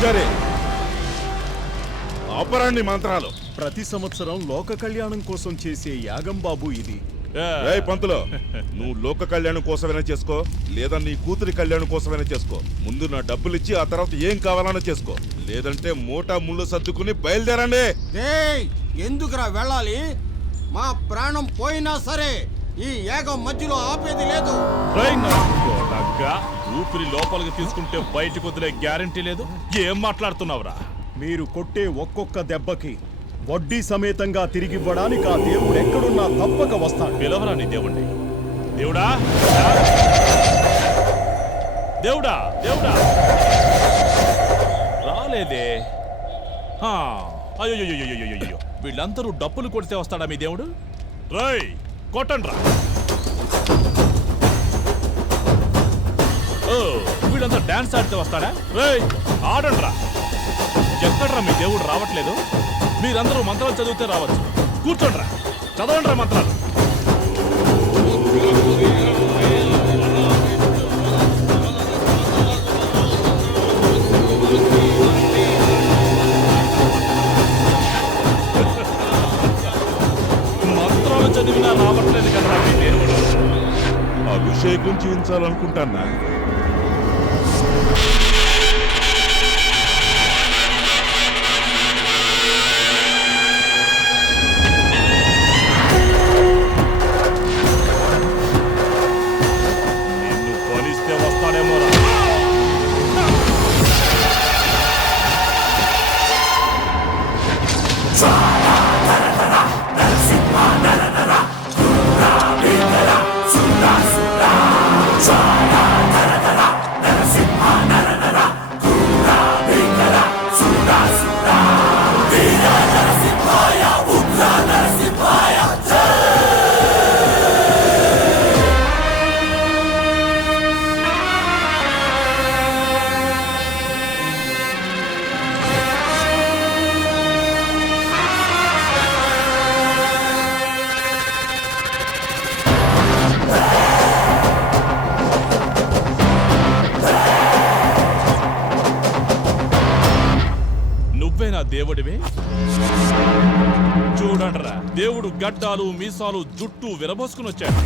పూజారి ఆపరాన్ని మంత్రాలు. ప్రతి సంవత్సరం లోక కళ్యాణం కోసం చేసే యాగం బాబు ఇది. ఏయ్ పంతులు, నువ్వు లోక కళ్యాణం కోసమైనా చేసుకో, లేదా నీ కూతురి కళ్యాణం కోసమైనా చేసుకో. ముందు నా డబ్బులు ఇచ్చి ఆ తర్వాత ఏం కావాలన్నా చేసుకో, లేదంటే మూటా ముళ్ళు సర్దుకుని బయలుదేరండి. ఎందుకురా వెళ్ళాలి? మా ప్రాణం పోయినా సరే ఈ యాగం మధ్యలో ఆపేది లేదు. ఊపిరి లోపలికి తీసుకుంటే బయటకు వదిలే గ్యారంటీ లేదు. ఏం మాట్లాడుతున్నావురా? మీరు కొట్టే ఒక్కొక్క దెబ్బకి వడ్డీ సమేతంగా తిరిగివ్వడానికి ఆ దేవుడు ఎక్కడున్నా తప్పక వస్తాడు. పిలవరా నీ దేవుణ్ణి. దేవుడా దేవుడా దేవుడా రాలేదే. అయ్యో, వీళ్ళందరూ డప్పులు కొడితే వస్తాడా మీ దేవుడు? రేయ్ కొట్టండ్రా. వీళ్ళంతా డాన్స్ ఆడితే వస్తాడా? రేయ్ ఆడండ్రా. ఎక్కడ్రా మీ దేవుడు రావట్లేదు? మీరందరూ మంత్రాలు చదివితే రావచ్చు. కూర్చోండ్రా, చదవండ్రా మంత్రాలు. మంత్రాలు చదివినా రావట్లేదు కదా మీ దేవుడు. అభిషేకం చేయించాలనుకుంటానా? నిన్ను కొలిస్తే వస్తాడేమోరా. నువ్వేనా దేవుడివే? చూడండిరా, దేవుడు గడ్డాలు మీసాలు జుట్టు విరబోసుకుని వచ్చాడు.